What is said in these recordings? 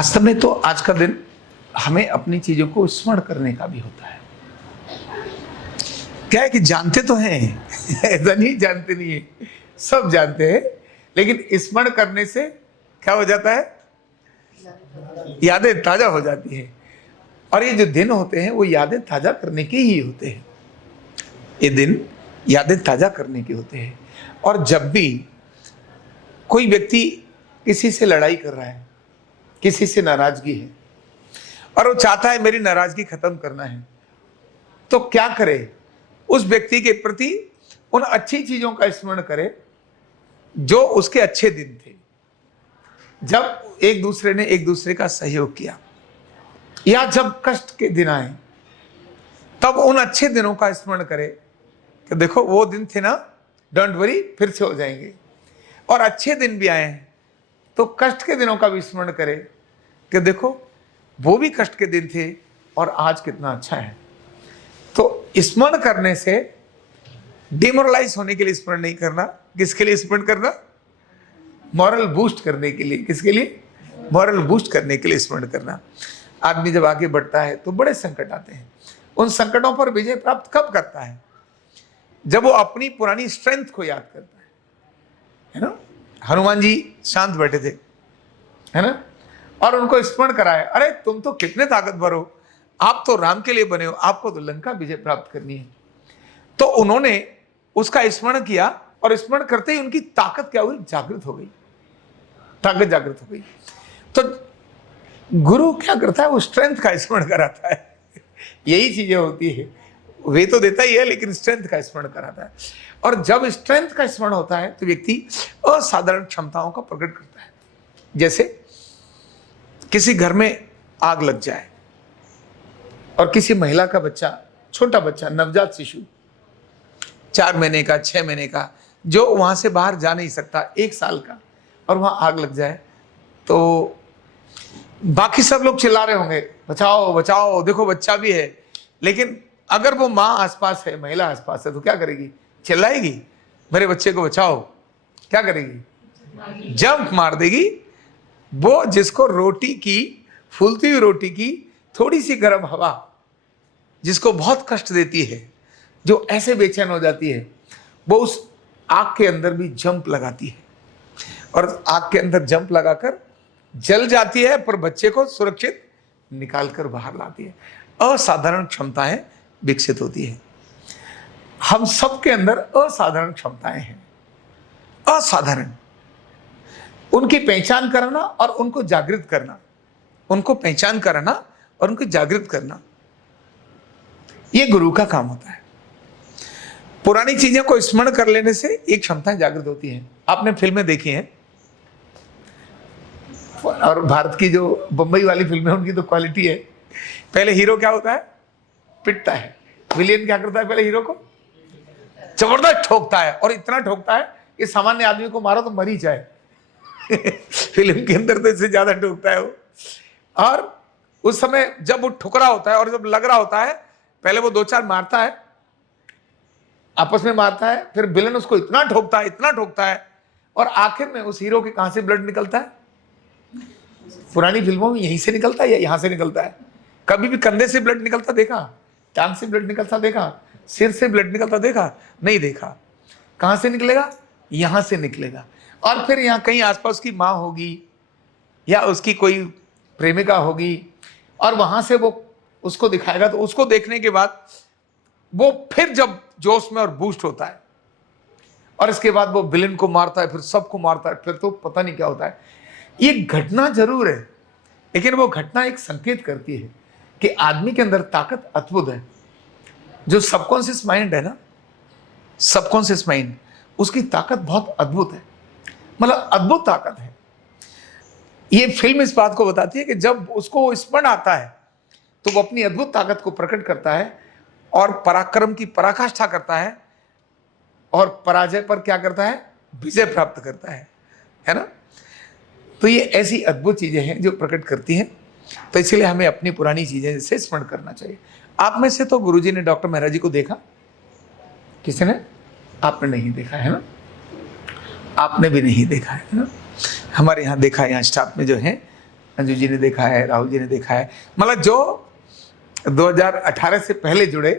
वास्तव में तो आज का दिन हमें अपनी चीजों को स्मरण करने का भी होता है। क्या है कि जानते तो हैं ऐसा नहीं जानते नहीं है, सब जानते हैं, लेकिन स्मरण करने से क्या हो जाता है, यादें ताजा हो जाती है। और ये जो दिन होते हैं वो यादें ताजा करने के ही होते हैं। ये दिन यादें ताजा करने के होते हैं। और जब भी कोई व्यक्ति किसी से लड़ाई कर रहा है, किसी से नाराजगी है और वो चाहता है मेरी नाराजगी खत्म करना है, तो क्या करे, उस व्यक्ति के प्रति उन अच्छी चीजों का स्मरण करे जो उसके अच्छे दिन थे, जब एक दूसरे ने एक दूसरे का सहयोग किया, या जब कष्ट के दिन आए तब उन अच्छे दिनों का स्मरण करे कि देखो वो दिन थे ना, डोंट वरी, फिर से हो जाएंगे। और अच्छे दिन भी आए हैं तो कष्ट के दिनों का भी स्मरण करे कि देखो वो भी कष्ट के दिन थे और आज कितना अच्छा है। तो स्मरण करने से डिमोरलाइज होने के लिए स्मरण नहीं करना। किसके लिए स्मरण करना? मॉरल बूस्ट करने के लिए। किसके लिए? मॉरल बूस्ट करने के लिए स्मरण करना। आदमी जब आगे बढ़ता है तो बड़े संकट आते हैं। उन संकटों पर विजय प्राप्त कब करता है? जब वो अपनी पुरानी स्ट्रेंथ को याद करता है ना। हनुमान जी शांत बैठे थे, है ना, और उनको स्मरण कराया, अरे तुम तो कितने ताकतवर हो, आप तो राम के लिए बने हो, आपको तो लंका विजय प्राप्त करनी है। तो उन्होंने उसका स्मरण किया और स्मरण करते ही उनकी ताकत क्या हुई? जागृत हो गई, ताकत जागृत हो गई। तो गुरु क्या करता है? वो स्ट्रेंथ का स्मरण कराता है। यही चीजें होती है, वे तो देता ही है लेकिन स्ट्रेंथ का स्मरण कराता है। और जब स्ट्रेंथ का स्मरण होता है तो व्यक्ति असाधारण क्षमताओं का प्रकट करता है। जैसे किसी घर में आग लग जाए और किसी महिला का बच्चा, छोटा बच्चा, नवजात शिशु, 4 महीने का, 6 महीने का, जो वहां से बाहर जा नहीं सकता, 1 साल का, और वहां आग लग जाए तो बाकी सब लोग चिल्ला रहे होंगे, बचाओ बचाओ, देखो बच्चा भी है। लेकिन अगर वो माँ आसपास है, महिला आसपास है, तो क्या करेगी? चिल्लाएगी, मेरे बच्चे को बचाओ। क्या करेगी? जंप मार देगी। वो जिसको रोटी की, फूलती हुई रोटी की थोड़ी सी गर्म हवा जिसको बहुत कष्ट देती है, जो ऐसे बेचैन हो जाती है, वो उस आग के अंदर भी जंप लगाती है और आग के अंदर जंप लगाकर जल जाती है, पर बच्चे को सुरक्षित निकालकर बाहर लाती है। असाधारण क्षमताएं विकसित होती है। हम सबके अंदर असाधारण क्षमताएं हैं, असाधारण। उनकी पहचान करना और उनको जागृत करना, उनको पहचान करना और उनको जागृत करना, ये गुरु का काम होता है। पुरानी चीजें को स्मरण कर लेने से एक क्षमताएं जागृत होती हैं। आपने फिल्में देखी हैं, और भारत की जो बंबई वाली फिल्में, उनकी तो क्वालिटी है। पहले हीरो क्या होता है? पिटता है। विलेन क्या करता है? पहले हीरो को जबरदस्त ठोकता है, और इतना ठोकता है कि सामान्य आदमी को मारो तो मर ही जाए। फिल्म के अंदर तो इससे ज्यादा ठोकता है वो। और उस समय जब वो ठुकरा होता है और जब लग रहा होता है, पहले वो 2-4 मारता है, आपस में मारता है, फिर विलेन उसको इतना ठोकता है, इतना ठोकता है, और आखिर में उस हीरो के कहां से ब्लड निकलता है? पुरानी फिल्मों में यहीं से निकलता है या यहां से निकलता है? कभी भी कंधे से ब्लड निकलता देखा? टांग से ब्लड निकलता देखा? सिर से ब्लड निकलता देखा? नहीं देखा। कहां से निकलेगा? यहां से निकलेगा। और फिर यहां कहीं आसपास की मां होगी या उसकी कोई प्रेमिका होगी, और वहां से वो उसको दिखाएगा, तो उसको देखने के बाद वो फिर जब जोश में और बूस्ट होता है, और इसके बाद वो विलेन को मारता है, फिर सबको मारता है, फिर तो पता नहीं क्या होता है। ये घटना जरूर है, लेकिन वो घटना एक संकेत करती है कि आदमी के अंदर ताकत अद्भुत है। जो सबकॉन्शियस माइंड है ना, सबकॉन्शियस माइंड, उसकी ताकत बहुत अद्भुत है, मतलब अद्भुत ताकत है। ये फिल्म इस बात को बताती है कि जब उसको स्मरण आता है तो वो अपनी अद्भुत ताकत को प्रकट करता है और पराक्रम की पराकाष्ठा करता है, और पराजय पर क्या करता है? विजय प्राप्त करता है ना। तो ये ऐसी अद्भुत चीजें हैं जो प्रकट करती हैं। तो इसलिए हमें अपनी पुरानी चीजें से स्मरण करना चाहिए। आप में से तो गुरुजी ने डॉक्टर मेहरा जी को देखा, किसी ने? आपने नहीं देखा है ना, आपने भी नहीं देखा है ना। हमारे यहाँ देखा, यहाँ स्टाफ में जो है अंजू जी ने देखा है, राहुल जी ने देखा है, मतलब जो 2018 से पहले जुड़े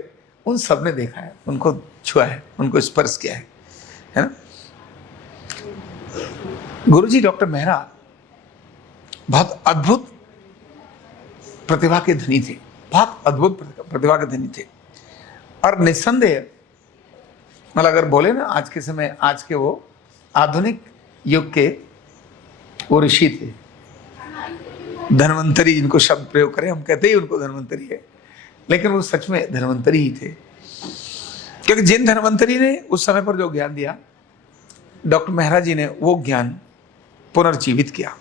उन सब ने देखा है, उनको छुआ है, उनको स्पर्श किया है ना। गुरुजी डॉक्टर मेहरा बहुत अद्भुत प्रतिभा के धनी थे, बहुत अद्भुत प्रतिभा के धनी थे। और निस्संदेह मतलब अगर बोले ना आज के समय, आज के वो आधुनिक युग के वो ऋषि थे, धन्वंतरी जिनको शब्द प्रयोग करें, हम कहते ही उनको धन्वंतरी है, लेकिन वो सच में धन्वंतरी ही थे। क्योंकि जिन धन्वंतरी ने उस समय पर जो ज्ञान दिया, डॉक्टर मेहरा जी ने वो ज्ञान पुनर्जीवित किया,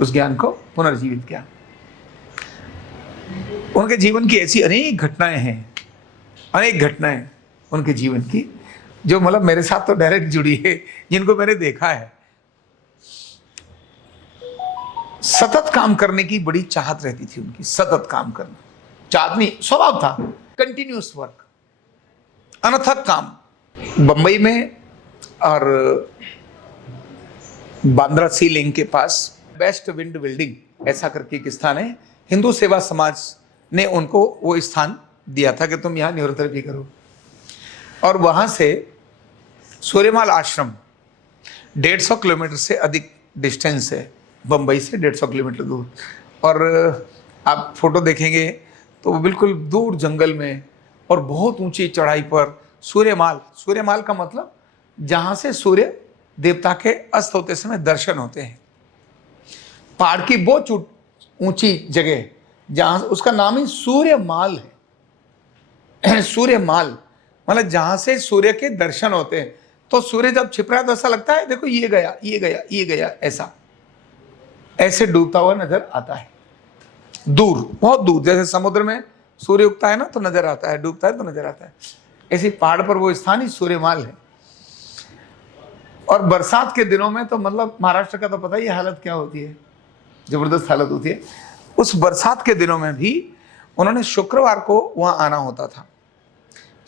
उस ज्ञान को पुनर्जीवित किया। उनके जीवन की ऐसी अनेक घटनाएं हैं, अनेक घटनाएं उनके जीवन की, जो मतलब मेरे साथ तो डायरेक्ट जुड़ी है, जिनको मैंने देखा है। सतत काम करने की बड़ी चाहत रहती थी उनकी, सतत काम करना, चाहत नहीं, स्वभाव था, कंटिन्यूअस वर्क, अनथक काम। बंबई में और बांद्रा सी लेन के पास बेस्ट विंड बिल्डिंग ऐसा करके एक स्थान है, हिंदू सेवा समाज ने उनको वो स्थान दिया था कि तुम यहाँ न्यूरोथेरेपी करो। और वहाँ से सूर्यमाल आश्रम 150 किलोमीटर से अधिक डिस्टेंस है, बम्बई से 150 किलोमीटर दूर। और आप फोटो देखेंगे तो वो बिल्कुल दूर जंगल में और बहुत ऊंची चढ़ाई पर सूर्यमाल, सूर्यमाल का मतलब जहाँ से सूर्य देवता के अस्त होते समय दर्शन होते हैं, पहाड़ की बहुत ऊंची जगह जहाँ, उसका नाम ही सूर्यमाल है। सूर्यमाल मतलब जहां से सूर्य के दर्शन होते हैं। तो सूर्य जब छिप रहा है तो ऐसा लगता है देखो ये गया, ये गया, ये गया, ऐसा ऐसे डूबता हुआ नजर आता है, दूर, बहुत दूर। जैसे समुद्र में सूर्य उगता है ना तो नजर आता है, डूबता है तो नजर आता है, ऐसे पहाड़ पर वो स्थान ही सूर्यमाल है। और बरसात के दिनों में तो मतलब महाराष्ट्र का तो पता ही हालत क्या होती है, जबरदस्त हालत होती है। उस बरसात के दिनों में भी उन्होंने शुक्रवार को वहां आना होता था,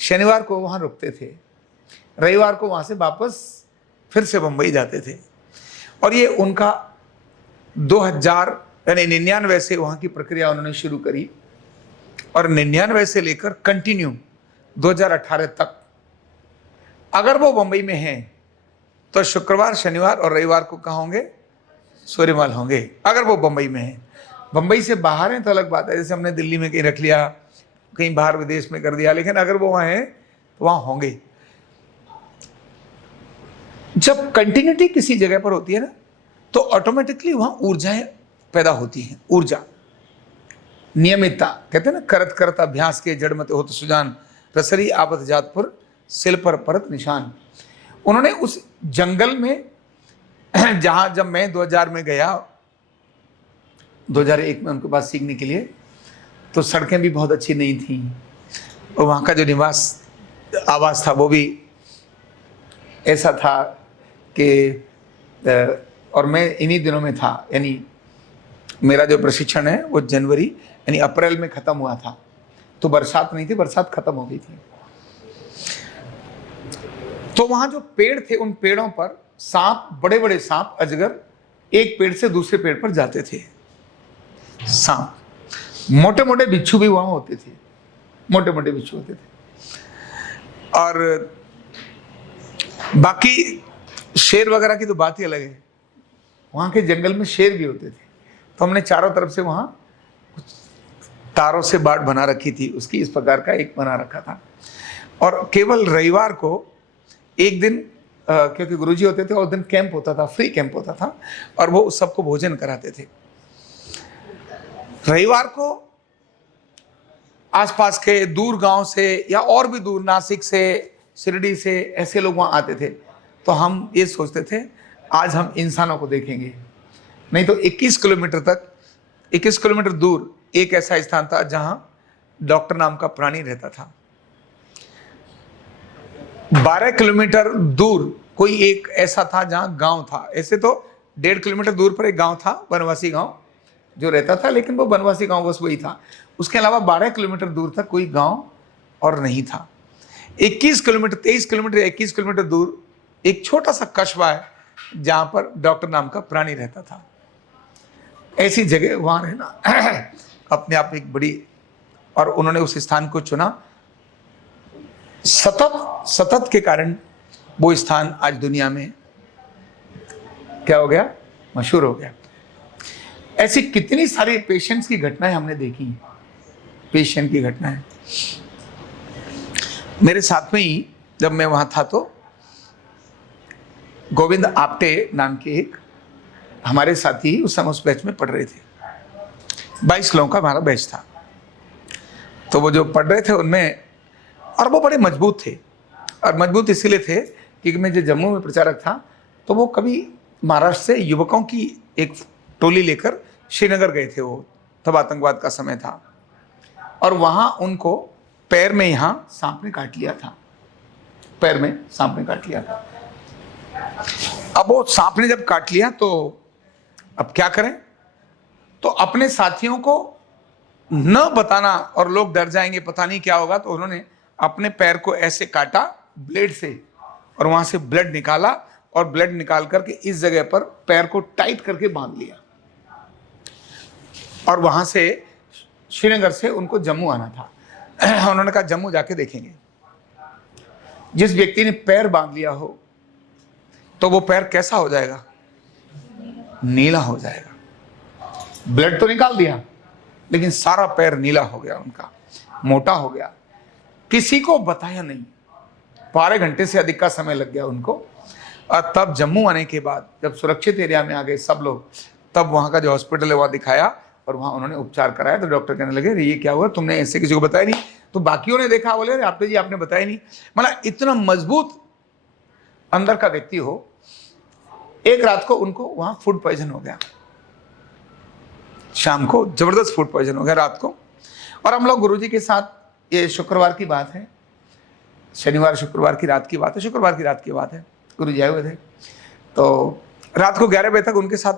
शनिवार को वहां रुकते थे, रविवार को वहां से वापस फिर से बंबई जाते थे। और ये उनका 2000 यानी 99 से वहां की प्रक्रिया उन्होंने शुरू करी और 99 से लेकर कंटिन्यू 2018 तक अगर वो बंबई में हैं तो शुक्रवार, शनिवार और रविवार को कहाँ होंगे? सूर्यमाल होंगे, अगर वो बंबई में हैं। बंबई से बाहर हैं तो अलग बात है, जैसे हमने दिल्ली में कहीं रख लिया, कहीं बाहर विदेश में कर दिया, लेकिन अगर वो वहां हैं तो वहां होंगे। जब कंटिन्यूटी किसी जगह पर होती है ना तो ऑटोमेटिकली वहां ऊर्जाएं पैदा होती हैं, ऊर्जा, नियमितता। कहते हैं ना, करत करत अभ्यास के जड़मत होत सुजान, रसरी आपत जातपुर सिल पर परत निशान। उन्होंने उस जंगल में जहां, जब मैं 2000 में गया, 2001 में उनके पास सीखने के लिए, तो सड़कें भी बहुत अच्छी नहीं थी और वहाँ का जो निवास आवास था वो भी ऐसा था कि, और मैं इन्हीं दिनों में था, यानी मेरा जो प्रशिक्षण है वो जनवरी यानी अप्रैल में ख़त्म हुआ था, तो बरसात नहीं थी, बरसात ख़त्म हो गई थी। तो वहाँ जो पेड़ थे उन पेड़ों पर सांप, बड़े बड़े सांप, अजगर एक पेड़ से दूसरे पेड़ पर जाते थे। सांप, मोटे मोटे बिच्छू भी वहां होते थे, मोटे मोटे बिच्छू होते थे। और बाकी शेर वगैरह की तो बात ही अलग है, वहां के जंगल में शेर भी होते थे। तो हमने चारों तरफ से वहां तारों से बाट बना रखी थी, उसकी इस प्रकार का एक बना रखा था। और केवल रविवार को एक दिन, क्योंकि गुरुजी होते थे, उस दिन कैंप होता था, फ्री कैंप होता था और वो सबको भोजन कराते थे। रविवार को आसपास के दूर गांव से या और भी दूर, नासिक से, शिरडी से, ऐसे लोग वहां आते थे। तो हम ये सोचते थे आज हम इंसानों को देखेंगे। नहीं तो 21 किलोमीटर तक, 21 किलोमीटर दूर एक ऐसा स्थान था जहां डॉक्टर नाम का प्राणी रहता था। 12 किलोमीटर दूर कोई एक ऐसा था जहां गांव था। ऐसे तो 1.5 किलोमीटर दूर पर एक गांव था, वनवासी गांव जो रहता था, लेकिन वो वनवासी गांव बस वही था। उसके अलावा 12 किलोमीटर दूर तक कोई गांव और नहीं था। 21 किलोमीटर, 23 किलोमीटर, 21 किलोमीटर दूर एक छोटा सा कस्बा है जहां पर डॉक्टर नाम का प्राणी रहता था। ऐसी जगह वहां रहना अपने आप में एक बड़ी, और उन्होंने उस स्थान को चुना। सतत सतत के कारण वो स्थान आज दुनिया में क्या हो गया, मशहूर हो गया। ऐसी कितनी सारी पेशेंट्स की घटनाएं हमने देखी हैं, पेशेंट की घटनाएं। मेरे साथ में ही जब मैं वहां था तो गोविंद आप्टे नाम के एक हमारे साथी उस समय उस बैच में पढ़ रहे थे। 22 लोगों का हमारा बैच था। तो वो जो पढ़ रहे थे उनमें, और वो बड़े मजबूत थे, और मजबूत इसीलिए थे क्योंकि मैं जो जम्मू में प्रचारक था तो वो कभी महाराष्ट्र से युवकों की एक टोली लेकर श्रीनगर गए थे। वो तब आतंकवाद का समय था, और वहां उनको पैर में यहाँ सांप ने काट लिया था, पैर में सांप ने काट लिया था। अब वो सांप ने जब काट लिया तो अब क्या करें, तो अपने साथियों को न बताना और लोग डर जाएंगे पता नहीं क्या होगा, तो उन्होंने अपने पैर को ऐसे काटा ब्लेड से, और वहां से ब्लड निकाला, और ब्लड निकाल करके इस जगह पर पैर को टाइट करके बांध लिया, और वहां से श्रीनगर से उनको जम्मू आना था। उन्होंने कहा जम्मू जाके देखेंगे। जिस व्यक्ति ने पैर बांध लिया हो तो वो पैर कैसा हो जाएगा, नीला हो जाएगा। ब्लड तो निकाल दिया लेकिन सारा पैर नीला हो गया उनका, मोटा हो गया। किसी को बताया नहीं, 12 घंटे से अधिक का समय लग गया उनको। और तब जम्मू आने के बाद जब सुरक्षित एरिया में आ गए सब लोग, तब वहां का जो हॉस्पिटल है वहां दिखाया और वहां उन्होंने उपचार कराया। तो डॉक्टर कहने लगे ये क्या हुआ, तुमने ऐसे किसी को बताया नहीं? तो बाकियों ने देखा, बोले अरे आपने जी आपने बताया नहीं। मतलब इतना मजबूत अंदर का व्यक्ति हो। एक रात को उनको वहां फूड पॉइजन हो गया, शाम को जबरदस्त फूड पॉइजन हो गया रात को। और हम लोग गुरुजी के साथ, ये शुक्रवार की बात है, शनिवार शुक्रवार की रात की बात है, शुक्रवार की रात की बात है, गुरुजी आए हुए थे। तो रात को 11 बजे तक उनके साथ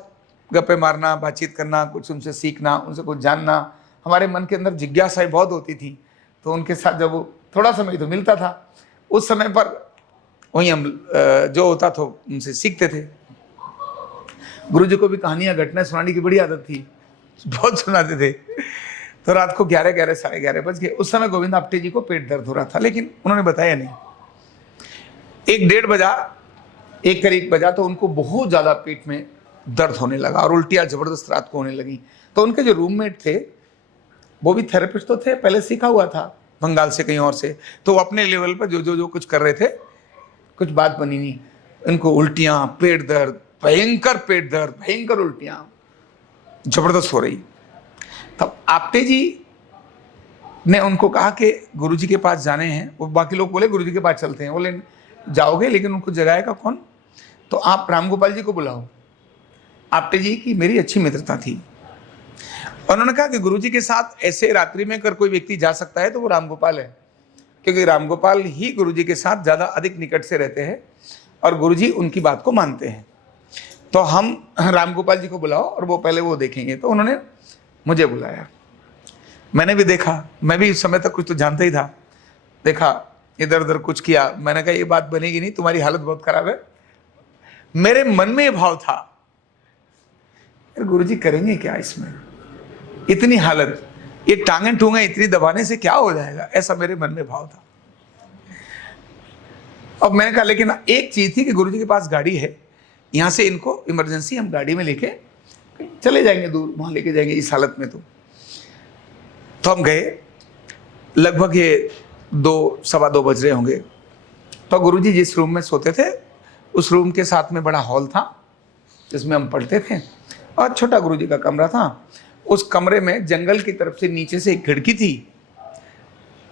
गप्पे मारना, बातचीत करना, कुछ उनसे सीखना, उनसे कुछ जानना, हमारे मन के अंदर जिज्ञासाएं बहुत होती थी। तो उनके साथ जब वो थोड़ा समय तो मिलता था, उस समय पर वहीं हम जो होता था उनसे सीखते थे। गुरुजी को भी कहानियां घटनाएं सुनाने की बड़ी आदत थी, बहुत सुनाते थे। तो रात को 11 साढ़े 11 बज गए। उस समय गोविंद आप्टे जी को पेट दर्द हो रहा था, लेकिन उन्होंने बताया नहीं। 1 बजा, 1 बजा तो उनको बहुत ज्यादा पेट में दर्द होने लगा और उल्टियां जबरदस्त रात को होने लगी। तो उनके जो रूममेट थे वो भी थेरेपिस्ट तो थे, पहले सीखा हुआ था बंगाल से कहीं और से, तो वो अपने लेवल पर जो कुछ कर रहे थे, कुछ बात बनी नहीं। उनको उल्टियां, पेट दर्द, भयंकर पेट दर्द, भयंकर उल्टियां जबरदस्त हो रही। तब आप्टे जी ने उनको कहा कि गुरुजी के पास जाने हैं। वो बाकी लोग बोले गुरुजी के पास चलते हैं। बोले जाओगे लेकिन उनको जगाएगा कौन? तो आप रामगोपाल जी को बुलाओ। आप्टे जी की मेरी अच्छी मित्रता थी। उन्होंने कहा कि गुरुजी के साथ ऐसे रात्रि में अगर कोई व्यक्ति जा सकता है तो वो रामगोपाल है, क्योंकि रामगोपाल ही गुरुजी के साथ ज़्यादा अधिक निकट से रहते हैं और गुरुजी उनकी बात को मानते हैं। तो हम रामगोपाल जी को बुलाओ और वो पहले वो देखेंगे। तो उन्होंने मुझे बुलाया, मैंने भी देखा, मैं भी उस समय तक कुछ तो जानता ही था। देखा, इधर उधर कुछ किया। मैंने कहा ये बात बनेगी नहीं, तुम्हारी हालत बहुत खराब है। मेरे मन में ये भाव था, गुरुजी करेंगे क्या इसमें, इतनी हालत, ये टांगें टूंगे इतनी दबाने से क्या हो जाएगा, ऐसा मेरे मन में भाव था। अब मैंने कहा लेकिन एक चीज थी कि गुरुजी के पास गाड़ी है, यहाँ से इनको इमरजेंसी हम गाड़ी में लेके चले जाएंगे, दूर वहां लेके जाएंगे इस हालत में। तो हम गए, लगभग ये 2-2:15 बज रहे होंगे। तो गुरुजी जिस रूम में सोते थे उस रूम के साथ में बड़ा हॉल था जिसमें हम पढ़ते थे, और छोटा गुरुजी का कमरा था। उस कमरे में जंगल की तरफ से नीचे से एक खिड़की थी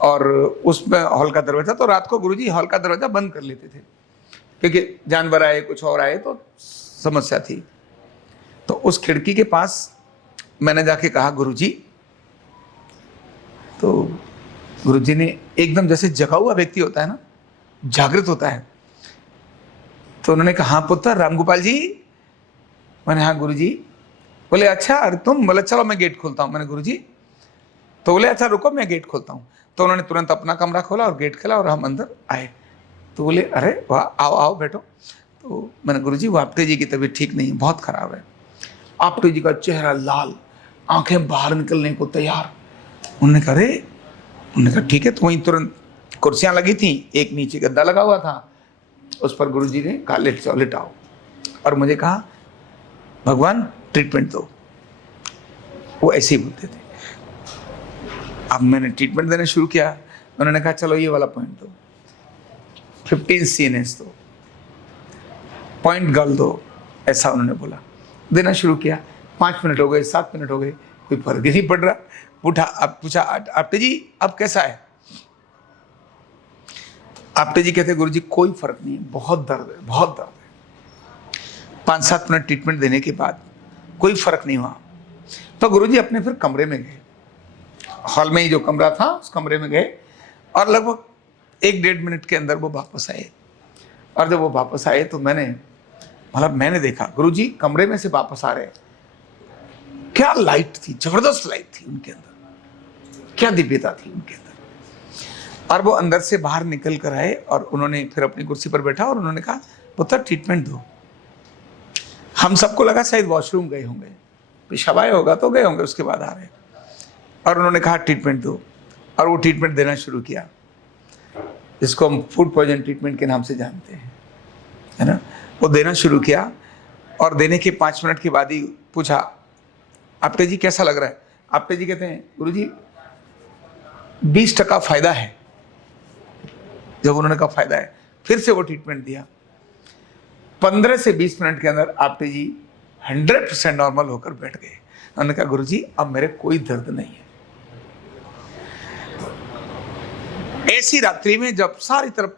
और उसमें हॉल का दरवाजा। तो रात को गुरुजी हॉल का दरवाजा बंद कर लेते थे, क्योंकि जानवर आए, कुछ और आए तो समस्या थी। तो उस खिड़की के पास मैंने जाके कहा गुरुजी। तो गुरुजी ने एकदम जैसे जगा हुआ व्यक्ति होता है ना, जागृत होता है, तो उन्होंने कहा हाँ पुत्र रामगोपाल जी। मैंने हाँ गुरुजी। बोले अच्छा अरे तुम? बोले चलो मैं गेट खोलता हूँ। मैंने गुरुजी। तो बोले अच्छा रुको मैं गेट खोलता हूँ। तो उन्होंने तुरंत अपना कमरा खोला और गेट खोला और हम अंदर आए। तो बोले अरे वाह, आओ आओ बैठो। तो मैंने गुरुजी वो आप्टे जी की तबीयत ठीक नहीं है, बहुत खराब है। आपटे जी का चेहरा लाल, आंखें बाहर निकलने को तैयार। उन्होंने कहा, अरे, उन्होंने कहा ठीक है। तो वहीं तुरंत कुर्सियां लगी थी, एक नीचे गद्दा लगा हुआ था, उस पर गुरुजी ने कहा लेट जाओ, लेट आओ, और मुझे कहा भगवान ट्रीटमेंट दो। वो ऐसे ही बोलते थे। अब मैंने ट्रीटमेंट देना शुरू किया। उन्होंने कहा चलो ये वाला पॉइंट दो, 15 CNS दो, पॉइंट गर्ल दो, ऐसा उन्होंने बोला। देना शुरू किया। 5 मिनट हो गए, 7 मिनट हो गए, कोई फर्क ही नहीं पड़ रहा। पूछा आपटे जी अब कैसा है? आपटे जी कहते गुरुजी कोई फर्क नहीं है, बहुत दर्द है, बहुत दर्द है। 5-7 मिनट ट्रीटमेंट देने के बाद कोई फर्क नहीं हुआ। तो गुरुजी अपने फिर कमरे में गए, हॉल में ही जो कमरा था उस कमरे में गए, और लगभग 1-1.5 मिनट के अंदर वो वापस आए। और जब वो वापस आए तो मैंने देखा गुरुजी कमरे में से वापस आ रहे। क्या लाइट थी, जबरदस्त लाइट थी उनके अंदर, क्या दिव्यता थी उनके अंदर। और वो अंदर से बाहर निकल कर आए और उन्होंने फिर अपनी कुर्सी पर बैठा और उन्होंने कहा पुत्र ट्रीटमेंट दो। हम सबको लगा शायद वॉशरूम गए होंगे, पेशाब आया होगा तो गए होंगे, उसके बाद आ रहे। और उन्होंने कहा ट्रीटमेंट दो, और वो ट्रीटमेंट देना शुरू किया, जिसको हम फूड पॉइजन ट्रीटमेंट के नाम से जानते हैं, है ना। वो देना शुरू किया, और देने के 5 मिनट के बाद ही पूछा आपटे जी कैसा लग रहा है? आपटे जी कहते हैं गुरुजी 20% फायदा है। जब उन्होंने कहा फायदा है, फिर से वो ट्रीटमेंट दिया। 15 से 20 मिनट के अंदर आपटे जी 100% नॉर्मल होकर बैठ गए। उन्होंने कहा गुरुजी अब मेरे कोई दर्द नहीं है। ऐसी रात्रि में जब सारी तरफ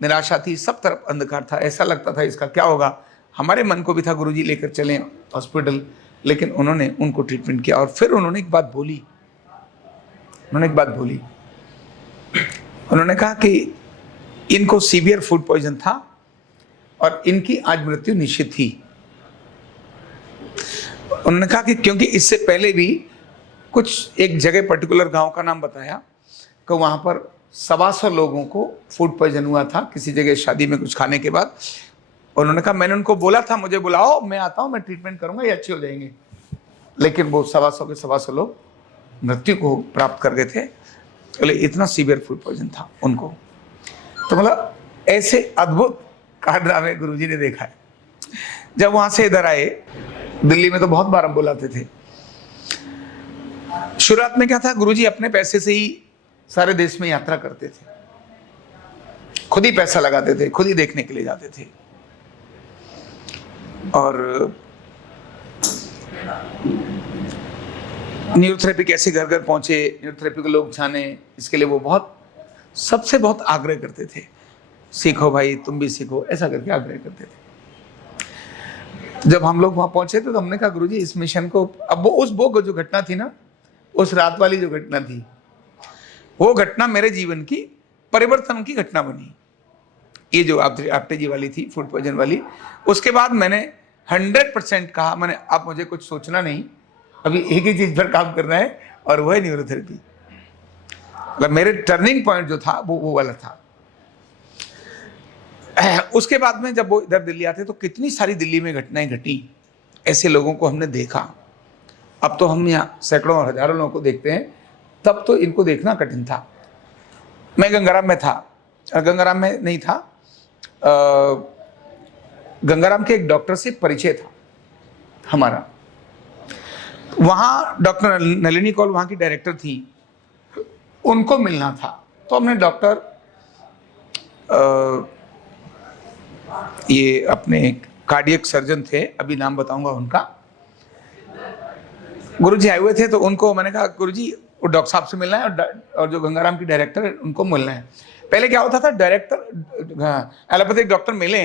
निराशा थी, सब तरफ अंधकार था, ऐसा लगता था इसका क्या होगा। हमारे मन को भी था गुरुजी लेकर चलें हॉस्पिटल, लेकिन उन्होंने उनको ट्रीटमेंट किया। और फिर उन्होंने एक बात बोली, उन्होंने कहा कि इनको सीवियर फूड पॉइजन था और इनकी आज मृत्यु निश्चित थी। उन्होंने कहा कि क्योंकि इससे पहले भी कुछ एक जगह पर्टिकुलर गांव का नाम बताया कि वहां पर 125 लोगों को फूड पॉइजन हुआ था किसी जगह शादी में कुछ खाने के बाद। उन्होंने कहा मैंने उनको बोला था मुझे बुलाओ, मैं आता हूं, मैं ट्रीटमेंट करूंगा, ये अच्छे हो जाएंगे। लेकिन वो 125 के 125 लोग मृत्यु को प्राप्त कर गए थे। बोले इतना सीवियर फूड पॉइजन था उनको। तो मतलब ऐसे अद्भुत कारनामे गुरुजी ने देखा है। जब वहां से इधर आए, दिल्ली में तो बहुत बार हम बुलाते थे। शुरुआत में क्या था, गुरुजी अपने पैसे से ही सारे देश में यात्रा करते थे, खुद ही पैसा लगाते थे, खुद ही देखने के लिए जाते थे। और न्यूरोथेरेपी कैसे घर घर पहुंचे, न्यूरोथेरेपी को लोग जाने, इसके लिए वो सबसे बहुत आग्रह करते थे, सीखो भाई तुम भी सीखो, ऐसा करके आग्रह करते थे। जब हम लोग वहां पहुंचे तो हमने कहा गुरुजी इस मिशन को, अब वो जो घटना थी ना, उस रात वाली जो घटना थी, वो घटना मेरे जीवन की परिवर्तन की घटना बनी। ये जो आपटे जी वाली थी, फूड पॉइजन वाली, उसके बाद मैंने 100% कहा, मैंने अब मुझे कुछ सोचना नहीं, अभी एक ही चीज पर काम करना है, और वो है न्यूरोथेरेपी। मतलब मेरे टर्निंग पॉइंट जो था वो वाला था। उसके बाद में जब वो इधर दिल्ली आते तो कितनी सारी दिल्ली में घटनाएं घटी, ऐसे लोगों को हमने देखा। अब तो हम यहाँ सैकड़ों और हजारों लोगों को देखते हैं, तब तो इनको देखना कठिन था। मैं गंगाराम में था, गंगाराम में नहीं था, गंगाराम के एक डॉक्टर से परिचय था हमारा। वहाँ डॉक्टर नलिनी कौल वहाँ की डायरेक्टर थी, उनको मिलना था। तो हमने डॉक्टर ये अपने कार्डियक सर्जन थे, अभी नाम बताऊंगा उनका, गुरुजी आए हुए थे। तो उनको मैंने कहा गुरुजी वो डॉक्टर साहब से मिलना है, और जो गंगाराम की डायरेक्टर है उनको मिलना है। पहले क्या होता था, डायरेक्टर एलोपैथिक डॉक्टर मिले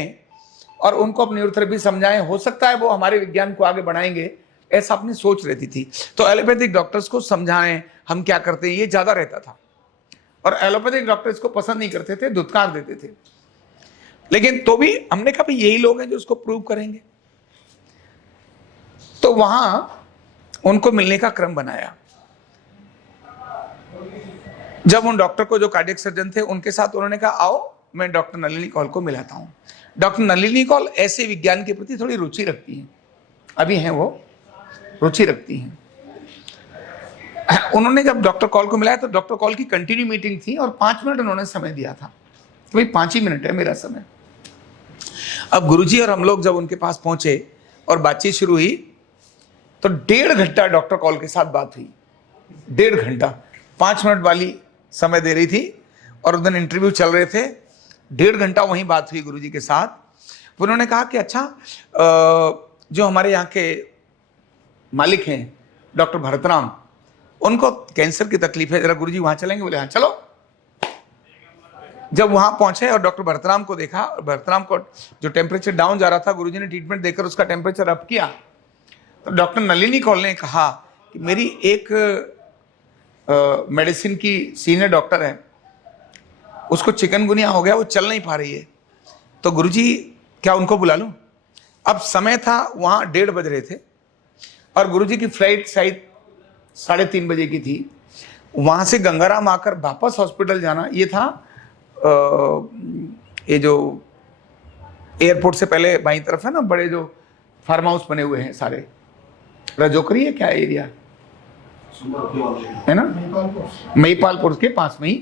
और उनको अपनी न्यूरोथेरेपी समझाएं, हो सकता है वो हमारे विज्ञान को आगे बढ़ाएंगे, ऐसा अपनी सोच रहती थी। तो एलोपैथिक डॉक्टर्स को समझाएं हम क्या करते हैं, ये ज्यादा रहता था। और एलोपैथिक डॉक्टर्स को पसंद नहीं करते थे, धुतकार देते थे। लेकिन तो भी हमने कहा यही लोग हैं जो उसको प्रूव करेंगे। तो वहां उनको मिलने का क्रम बनाया। जब उन डॉक्टर को, जो कार्डियक सर्जन थे, उनके साथ उन्होंने कहा आओ मैं डॉक्टर नलिनी कौल को मिलाता हूं। डॉक्टर नलिनी कौल ऐसे विज्ञान के प्रति थोड़ी रुचि रखती हैं, अभी हैं वो, रुचि रखती हैं। उन्होंने जब डॉक्टर कॉल को मिलाया तो डॉक्टर कॉल की कंटिन्यू मीटिंग थी और 5 मिनट उन्होंने समय दिया था, तो भाई 5 ही मिनट है मेरा समय। अब गुरुजी और हम लोग जब उनके पास पहुंचे और बातचीत शुरू हुई तो 1.5 घंटा डॉक्टर कॉल के साथ बात हुई। 1.5 घंटा, 5 मिनट वाली समय दे रही थी और उस दिन इंटरव्यू चल रहे थे। 1.5 घंटा वहीं बात हुई गुरुजी के साथ। उन्होंने कहा कि अच्छा, जो हमारे यहाँ के मालिक हैं डॉक्टर भरतराम, उनको कैंसर की तकलीफ है, जरा गुरुजी वहां चलेंगे? बोले हाँ चलो। जब वहां पहुंचे और डॉक्टर भरतराम को देखा, भरतराम को जो टेम्परेचर डाउन जा रहा था, गुरुजी ने ट्रीटमेंट देकर उसका टेम्परेचर अप किया। तो डॉक्टर नलिनी कौल ने कहा कि मेरी एक मेडिसिन की सीनियर डॉक्टर है, उसको चिकनगुनिया हो गया, वो चल नहीं पा रही है, तो गुरुजी क्या उनको बुला लूं? अब समय था वहां 1:30 बज रहे थे और गुरुजी की फ्लाइट शायद 3:30 बजे की थी। वहां से गंगाराम आकर वापस हॉस्पिटल जाना, ये था ये जो एयरपोर्ट से पहले बाईं तरफ है ना, बड़े जो फार्म हाउस बने हुए हैं सारे, रजोकरी है क्या एरिया है ना, महिपालपुर के पास में ही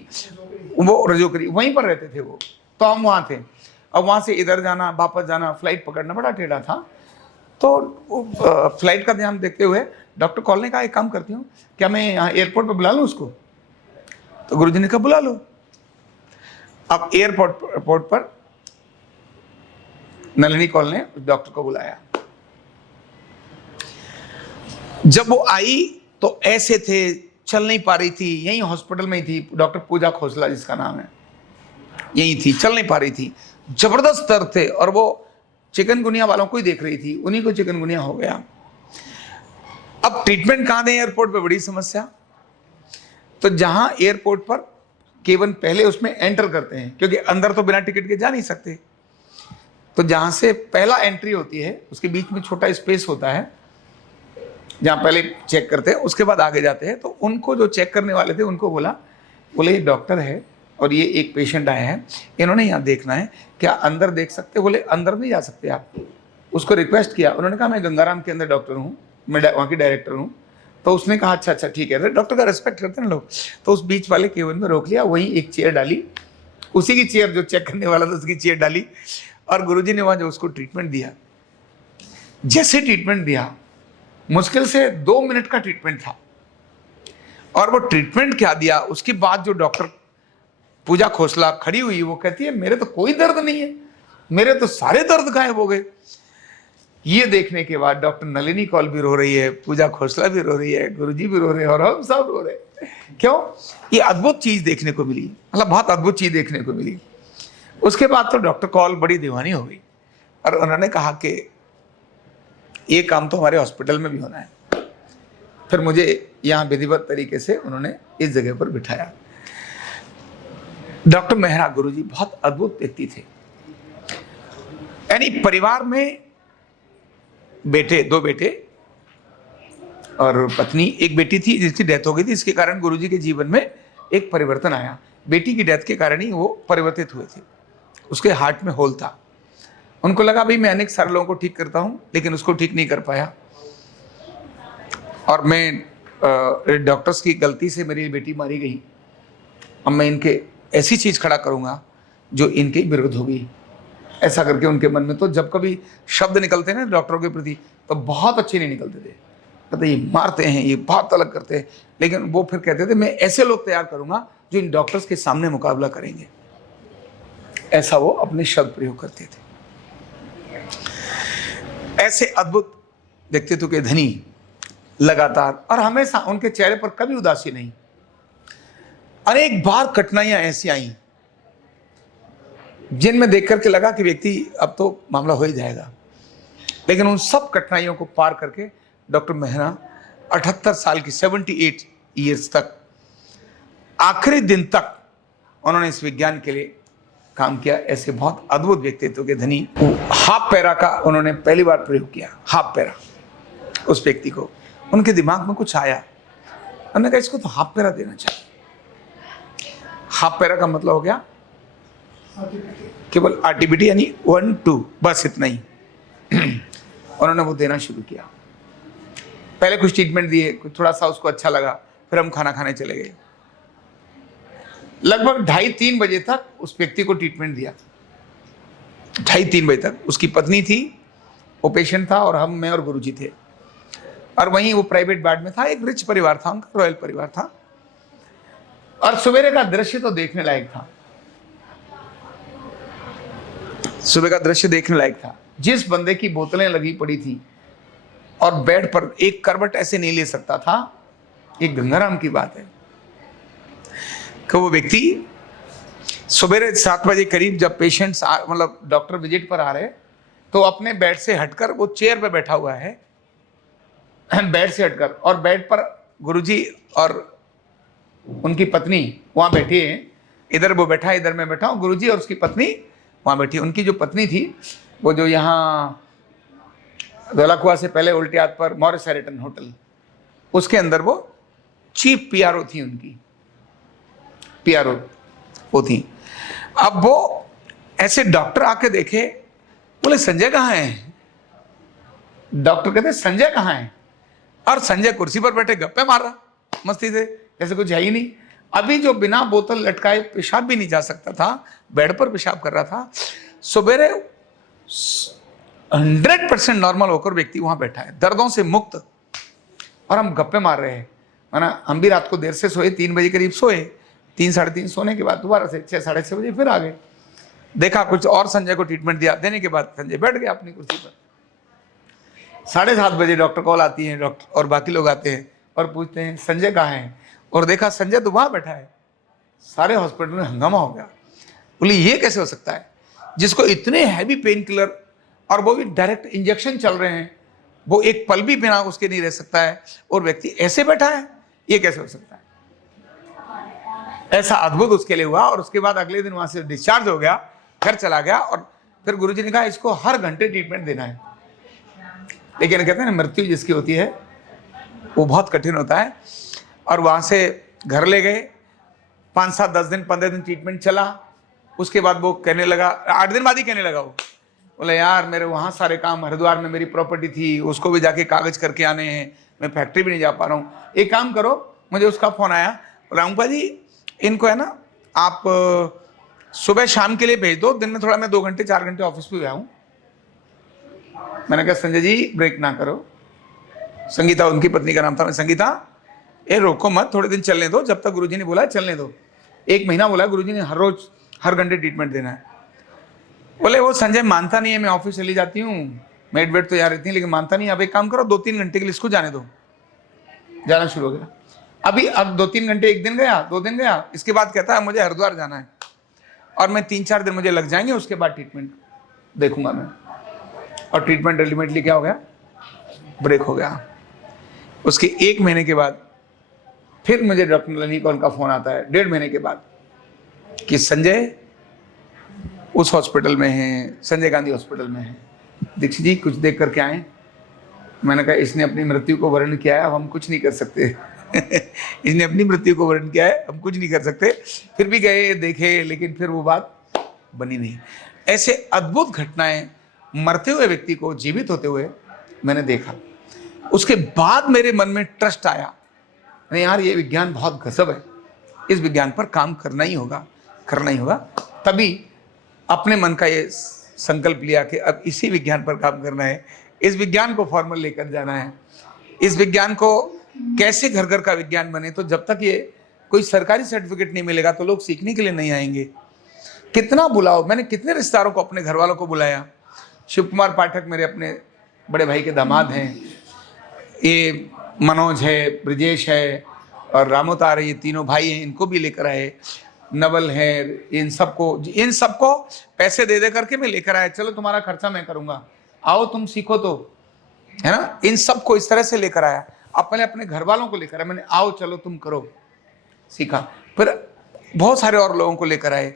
वो रजोकरी, वहीं पर रहते थे वो। तो हम वहाँ थे। अब वहाँ से इधर जाना वापस जाना, फ्लाइट पकड़ना बड़ा टेढ़ा था। तो फ्लाइट का ध्यान देखते हुए डॉक्टर कॉल ने कहा एक काम करती हूँ, क्या मैं यहाँ एयरपोर्ट पर बुला लूँ उसको? तो गुरुजी ने कहा बुला लो। अब एयरपोर्ट पर नलिनी कौल ने डॉक्टर को बुलाया। जब वो आई तो ऐसे थे, चल नहीं पा रही थी, यहीं हॉस्पिटल में ही थी, डॉक्टर पूजा खोसला जिसका नाम है, यहीं थी, चल नहीं पा रही थी, जबरदस्त दर्द थे और वो चिकनगुनिया वालों को ही देख रही थी, उन्हीं को चिकनगुनिया हो गया। अब ट्रीटमेंट कहाँ दें एयरपोर्ट पे, बड़ी समस्या। तो जहां एयरपोर्ट पर केवल पहले उसमें एंटर करते हैं, क्योंकि अंदर तो बिना टिकट के जा नहीं सकते, तो जहां से पहला एंट्री होती है उसके बीच में छोटा स्पेस होता है जहां पहले चेक करते हैं, उसके बाद आगे जाते हैं। तो उनको जो चेक करने वाले थे उनको बोले ये डॉक्टर है और ये एक पेशेंट आया है, इन्होंने यहाँ देखना है, क्या अंदर देख सकते? बोले अंदर नहीं जा सकते आप। उसको रिक्वेस्ट किया, उन्होंने कहा मैं गंगाराम के अंदर डॉक्टर हूँ, मैं वहाँ की डायरेक्टर हूँ। तो उसने कहा अच्छा ठीक है, डॉक्टर का रिस्पेक्ट करते हैं ना लोग। तो उस बीच वाले केबिन में रोक लिया, वहीं एक चेयर डाली, उसी की चेयर जो चेक करने वाला था उसकी चेयर डाली और गुरुजी ने वहाँ जो उसको ट्रीटमेंट दिया। जैसे ट्रीटमेंट दिया, मुश्किल से 2 मिनट का ट्रीटमेंट था और वो ट्रीटमेंट क्या दिया, उसके बाद जो डॉक्टर पूजा खोसला खड़ी हुई, वो कहती है मेरे तो कोई दर्द नहीं है, मेरे तो सारे दर्द गायब हो गए। ये देखने के बाद डॉक्टर नलिनी कौल भी रो रही है, पूजा खोसला भी रो रही है, गुरुजी भी रो रहे हैं और हम सब रो रहे हैं। क्यों? ये अद्भुत चीज देखने को मिली, मतलब बहुत अद्भुत चीज देखने को मिली। उसके बाद तो डॉक्टर कौल बड़ी दीवानी हो गई और उन्होंने कहा कि ये काम तो हमारे हॉस्पिटल में भी होना है। फिर मुझे यहाँ विधिवत तरीके से उन्होंने इस जगह पर बिठाया। डॉक्टर मेहरा गुरुजी बहुत अद्भुत व्यक्ति थे। यानी परिवार में बेटे, 2 बेटे और पत्नी, एक बेटी थी जिसकी डेथ हो गई थी, इसके कारण गुरुजी के जीवन में एक परिवर्तन आया। बेटी की डेथ के कारण ही वो परिवर्तित हुए थे। उसके हार्ट में होल था। उनको लगा भाई मैं अनेक सारे लोगों को ठीक करता हूं, लेकिन उसको ठीक नहीं कर पाया और मैं डॉक्टर्स की गलती से मेरी बेटी मारी गई। अब मैं इनके ऐसी चीज खड़ा करूंगा जो इनके विरुद्ध होगी। ऐसा करके उनके मन में तो जब कभी शब्द निकलते हैं ना डॉक्टरों के प्रति, तो बहुत अच्छे नहीं निकलते थे। कहते ये मारते हैं, ये बहुत अलग करते हैं, लेकिन वो फिर कहते थे मैं ऐसे लोग तैयार करूंगा जो इन डॉक्टर्स के सामने मुकाबला करेंगे। ऐसा वो अपने शब्द प्रयोग करते थे। ऐसे अद्भुत व्यक्तित्व के धनी लगातार, और हमेशा उनके चेहरे पर कभी उदासी नहीं। अनेक बार कठिनाइयां ऐसी आई जिनमें देख करके लगा कि व्यक्ति अब तो मामला हो ही जाएगा, लेकिन उन सब कठिनाइयों को पार करके डॉक्टर मेहरा 78 साल की 78 ईयर्स तक, आखिरी दिन तक उन्होंने इस विज्ञान के लिए काम किया। ऐसे बहुत अद्भुत व्यक्तित्व के धनी। हाफ पैरा का उन्होंने पहली बार प्रयोग किया। हाफ पैरा, उस व्यक्ति को उनके दिमाग में कुछ आया, उन्होंने कहा इसको तो हाफ पैरा देना चाहिए। हाफ पैरा का मतलब हो गया केवल आरटीबीटी, यानी 1 2, बस इतना ही। उन्होंने वो देना शुरू किया। पहले कुछ ट्रीटमेंट दिए, थोड़ा सा उसको अच्छा लगा, फिर हम खाना खाने चले गए। लगभग 2:30-3 बजे तक उस व्यक्ति को ट्रीटमेंट दिया। 2:30-3 बजे तक उसकी पत्नी थी, वो पेशेंट था, और मैं और गुरुजी थे। और वहीं वो प्राइवेट वार्ड में था। एक रिच परिवार था उनका, रॉयल परिवार था। और सवेरे का दृश्य तो देखने लायक था। सुबह का दृश्य देखने लायक था। जिस बंदे की बोतलें लगी पड़ी थी और बेड पर एक करवट ऐसे नहीं ले सकता था, ये गंगाराम की बात है कि वो व्यक्ति सुबह 7 बजे करीब जब पेशेंट्स मतलब डॉक्टर विजिट पर आ रहे, तो अपने बेड से हटकर वो चेयर पे बैठा हुआ है, बेड से हटकर, और बेड पर गुरुजी और उनकी पत्नी वहां बैठी है। इधर वो बैठा है, इधर मैं बैठा हूं, गुरुजी और उसकी पत्नी वहां बैठी। उनकी जो पत्नी थी, वो जो यहाँ धौलाकुआ से पहले उल्टे हाथ पर मॉरिस शेरेटन होटल, उसके अंदर वो चीफ पीआरओ थी। उनकी पीआरओ वो थी। अब वो ऐसे डॉक्टर आके देखे, बोले संजय कहाँ है? डॉक्टर कहते संजय कहाँ है? और संजय कुर्सी पर बैठे गप्पे मार रहा मस्ती से, जैसे कुछ है ही नहीं। अभी जो बिना बोतल लटकाए पेशाब भी नहीं जा सकता था, बेड पर पेशाब कर रहा था। सवेरे 100% नॉर्मल होकर व्यक्ति वहां बैठा है, दर्दों से मुक्त, और हम गप्पे मार रहे हैं। माना हम भी रात को देर से सोए, 3 बजे करीब सोए, 3-3:30 सोने के बाद दोबारा से 6-6:30 बजे फिर आ गए। देखा कुछ और, संजय को ट्रीटमेंट दिया, देने के बाद संजय बैठ गया अपनी कुर्सी पर। 7:30 बजे डॉक्टर कॉल आती है, डॉक्टर और बाकी लोग आते हैं और पूछते हैं संजय कहाँ है? और देखा संजय तो वहां बैठा है। सारे हॉस्पिटल में हंगामा हो गया। बोले ये कैसे हो सकता है, जिसको इतने हैवी पेन किलर और वो भी डायरेक्ट इंजेक्शन चल रहे हैं, वो एक पल भी बिना उसके नहीं रह सकता है, और व्यक्ति ऐसे बैठा है, ये कैसे हो सकता है? ऐसा अद्भुत उसके लिए हुआ। और उसके बाद अगले दिन वहां से डिस्चार्ज हो गया, घर चला गया। और फिर गुरुजी ने कहा इसको हर घंटे ट्रीटमेंट देना है। लेकिन कहते हैं ना, मृत्यु जिसकी होती है वो बहुत कठिन होता है। और वहां से घर ले गए। 5-7-10 दिन 15 दिन ट्रीटमेंट चला। उसके बाद वो कहने लगा, 8 दिन बाद ही कहने लगा, वो बोले यार मेरे वहाँ सारे काम, हरिद्वार में मेरी प्रॉपर्टी थी, उसको भी जाके कागज करके आने हैं, मैं फैक्ट्री भी नहीं जा पा रहा हूँ। एक काम करो, मुझे उसका फ़ोन आया, बोला अंपा जी इनको है ना आप सुबह शाम के लिए भेज दो, दिन में थोड़ा मैं 2 घंटे 4 घंटे ऑफिस पे गया हूँ। मैंने कहा संजय जी ब्रेक ना करो। संगीता उनकी पत्नी का नाम था। मैं संगीता ये रोको मत, थोड़े दिन चलने दो, जब तक गुरुजी ने बोला चलने दो। 1 महीना बोला गुरुजी ने, हर रोज हर घंटे ट्रीटमेंट देना है। बोले वो संजय मानता नहीं है, मैं ऑफिस चली जाती हूँ, मेड वेड तो यहाँ रहती है, लेकिन मानता नहीं। अब एक काम करो, 2-3 घंटे के लिए इसको जाने दो। जाना शुरू हो गया। अभी अब 2-3 घंटे, 1 दिन गया, 2 दिन गया, इसके बाद कहता है मुझे हरिद्वार जाना है और मैं 3-4 दिन मुझे लग जाएंगे, उसके बाद ट्रीटमेंट देखूंगा मैं। और ट्रीटमेंट अल्टीमेटली क्या हो गया, ब्रेक हो गया। उसके 1 महीने के बाद फिर मुझे डॉक्टर नलिनी कौल का फोन आता है 1.5 महीने के बाद कि संजय उस हॉस्पिटल में है, संजय गांधी हॉस्पिटल में है, दीक्षित जी कुछ देख करके आए। मैंने कहा इसने अपनी मृत्यु को वर्ण किया है, अब हम कुछ नहीं कर सकते। इसने अपनी मृत्यु को वर्ण किया है, हम कुछ नहीं कर सकते। फिर भी गए, देखे, लेकिन फिर वो बात बनी नहीं। ऐसे अद्भुत घटनाएं मरते हुए व्यक्ति को जीवित होते हुए मैंने देखा। उसके बाद मेरे मन में ट्रस्ट आया, नहीं यार ये विज्ञान बहुत गजब है, इस विज्ञान पर काम करना ही होगा, करना ही होगा। तभी अपने मन का ये संकल्प लिया कि अब इसी विज्ञान पर काम करना है, इस विज्ञान को फॉर्मल लेकर जाना है। इस विज्ञान को कैसे घर घर का विज्ञान बने, तो जब तक ये कोई सरकारी सर्टिफिकेट नहीं मिलेगा तो लोग सीखने के लिए नहीं आएंगे। कितना बुलाओ, मैंने कितने रिश्तेदारों को, अपने घर वालों को बुलाया। शिव कुमार पाठक मेरे अपने बड़े भाई के दामाद हैं, ये मनोज है, ब्रिजेश है और रामोतार है, ये तीनों भाई हैं, इनको भी लेकर आए। नवल है, इन सबको पैसे दे दे करके मैं लेकर आया। चलो तुम्हारा खर्चा मैं करूंगा, आओ तुम सीखो, तो है ना। इन सबको इस तरह से लेकर आया। अब पहले अपने घर वालों को लेकर आया मैंने, आओ चलो तुम करो, सीखा। फिर बहुत सारे और लोगों को लेकर आए।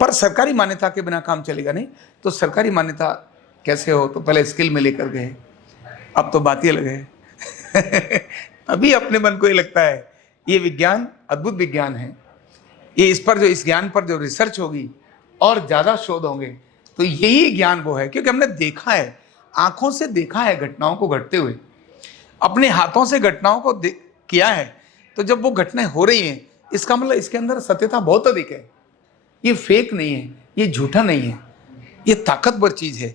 पर सरकारी मान्यता के बिना काम चलेगा नहीं। तो सरकारी मान्यता कैसे हो, तो पहले स्किल में लेकर गए, अब तो बात ही अलग है। अभी अपने मन को ये लगता है ये विज्ञान अद्भुत विज्ञान है, ये इस ज्ञान पर जो रिसर्च होगी और ज्यादा शोध होंगे तो यही ज्ञान वो है। क्योंकि हमने देखा है, आंखों से देखा है घटनाओं को घटते हुए। अपने हाथों से घटनाओं को किया है, तो जब वो घटनाएं हो रही हैं, इसका मतलब इसके अंदर सत्यता बहुत अधिक है। ये फेक नहीं है, ये झूठा नहीं है, ये ताकतवर चीज है।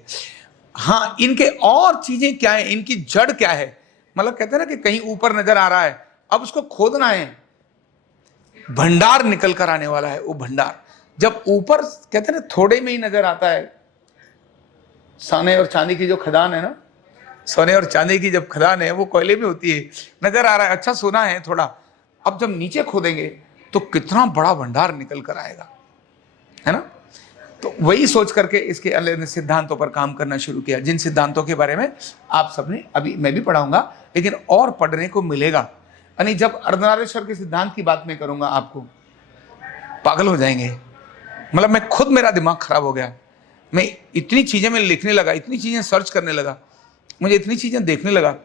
हाँ, इनके और चीजें क्या है, इनकी जड़ क्या है, मतलब कहते हैं ना कि कहीं ऊपर नजर आ रहा है, अब उसको खोदना है, भंडार निकल कर आने वाला है। वो भंडार जब ऊपर कहते हैं ना थोड़े में ही नजर आता है, सोने और चांदी की जो खदान है ना, सोने और चांदी की जब खदान है वो कोयले में होती है, नजर आ रहा है अच्छा सोना है थोड़ा, अब जब नीचे खोदेंगे तो कितना बड़ा भंडार निकल कर आएगा, है ना। तो वही सोच करके इसके अलग सिद्धांतों पर काम करना शुरू किया, जिन सिद्धांतों के बारे में आप सबने अभी मैं भी पढ़ाऊंगा, लेकिन और पढ़ने को मिलेगा। यानी जब अर्धनारीश्वर के सिद्धांत की बात मैं करूंगा आपको पागल हो जाएंगे। मतलब मैं खुद, मेरा दिमाग खराब हो गया, मैं इतनी चीजें मैं लिखने लगा, इतनी चीजें सर्च करने लगा, मुझे इतनी चीजें देखने लगा।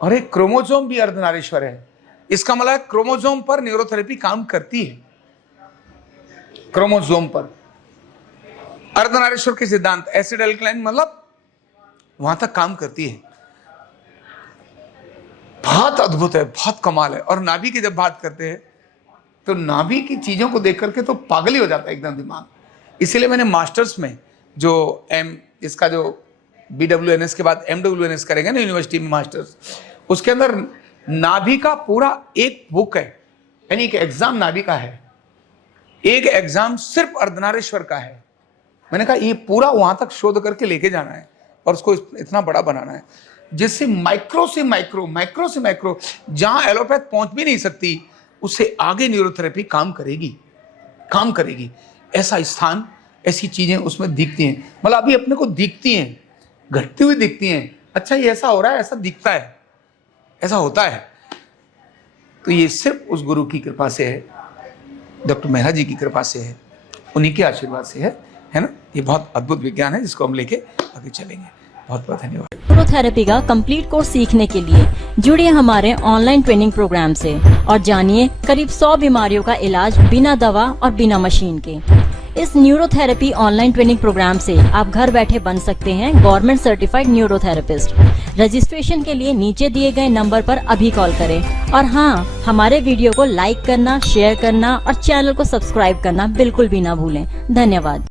और एक क्रोमोसोम भी अर्धनारीश्वर है, इसका मतलब क्रोमोसोम पर न्यूरोथेरेपी काम करती है। क्रोमोसोम पर अर्धनारीश्वर के सिद्धांत एसिड एल्कलाइन मतलब वहां तक काम करती है। बहुत अद्भुत है, बहुत कमाल है। और नाभि की जब बात करते हैं तो नाभि की चीजों को देख करके तो पागल ही हो जाता है एकदम दिमाग। इसीलिए मैंने मास्टर्स में जो इसका जो BWNS के बाद MWNS करेंगे ना यूनिवर्सिटी में मास्टर्स, उसके अंदर नाभि का पूरा एक बुक है, यानी एक एग्जाम नाभि का है, एक एग्जाम सिर्फ अर्धनारीश्वर का है। मैंने कहा ये पूरा वहां तक शोध करके लेके जाना है और उसको इतना बड़ा बनाना है जिससे माइक्रो से माइक्रो जहां एलोपैथ पहुंच भी नहीं सकती, उससे आगे न्यूरोथेरेपी काम करेगी। ऐसा स्थान, ऐसी चीजें उसमें दिखती हैं, मतलब अभी अपने को दिखती हैं, घटती हुई दिखती हैं। अच्छा ये ऐसा हो रहा है, ऐसा दिखता है, ऐसा होता है। तो ये सिर्फ उस गुरु की कृपा से है, डॉक्टर मेहरा जी की कृपा से है, उन्हीं के आशीर्वाद से है ना। ये बहुत अद्भुत विज्ञान है जिसको हम लेके आगे चलेंगे। बहुत बहुत धन्यवाद। न्यूरोथेरेपी का कंप्लीट कोर्स सीखने के लिए जुड़िए हमारे ऑनलाइन ट्रेनिंग प्रोग्राम से और जानिए करीब 100 बीमारियों का इलाज बिना दवा और बिना मशीन के। इस न्यूरोथेरेपी ऑनलाइन ट्रेनिंग प्रोग्राम से आप घर बैठे बन सकते हैं गवर्नमेंट सर्टिफाइड न्यूरोथेरेपिस्ट। रजिस्ट्रेशन के लिए नीचे दिए गए नंबर पर अभी कॉल करें। और हाँ, हमारे वीडियो को लाइक करना, शेयर करना और चैनल को सब्सक्राइब करना बिल्कुल भी ना भूलें। धन्यवाद।